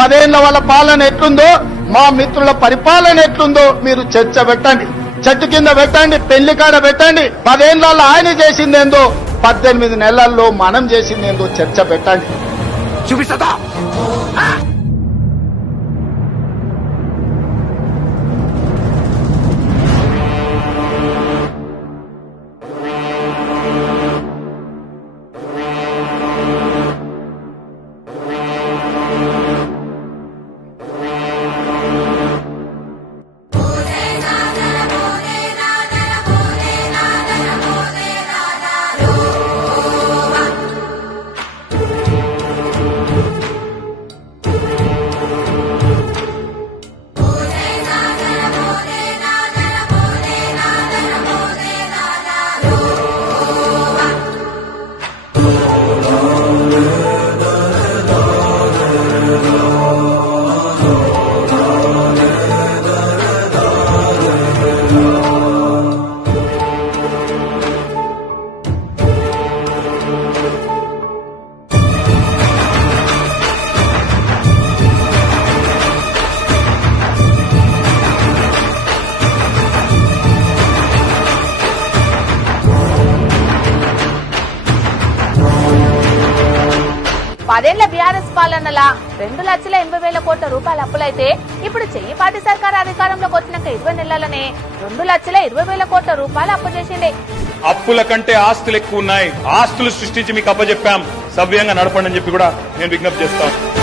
10 ఏళ్ల వాళ్ళ పాలన ఎట్లుందో, మా మిత్రుల పరిపాలన ఎట్లుందో మీరు చర్చ పెట్టండి. చెట్టు కింద పెట్టండి, పెళ్లి కాడ పెట్టండి. 10 ఏళ్లలో ఆయన చేసిందేందో, 18 నెలల్లో మనం చేసిందేందో చర్చ పెట్టండి. చూపిస్తా. పదేళ్ల బీఆర్ఎస్ పాలనలా 2,80,000 కోట్ల రూపాయల అప్పులైతే ఇప్పుడు చెయ్యిపాటి సర్కార్ అధికారంలోకి వచ్చినాక 20 నెలలనే 2,20,000 కోట్ల రూపాయలు అప్పు చేసిండే. అప్పుల కంటే ఆస్తులు ఎక్కువ ఉన్నాయి. ఆస్తులు సృష్టించి మీకు అప్పచెప్పాం, సవ్యంగా నడపండి అని చెప్పి కూడా నేను విజ్ఞప్తి చేస్తాను.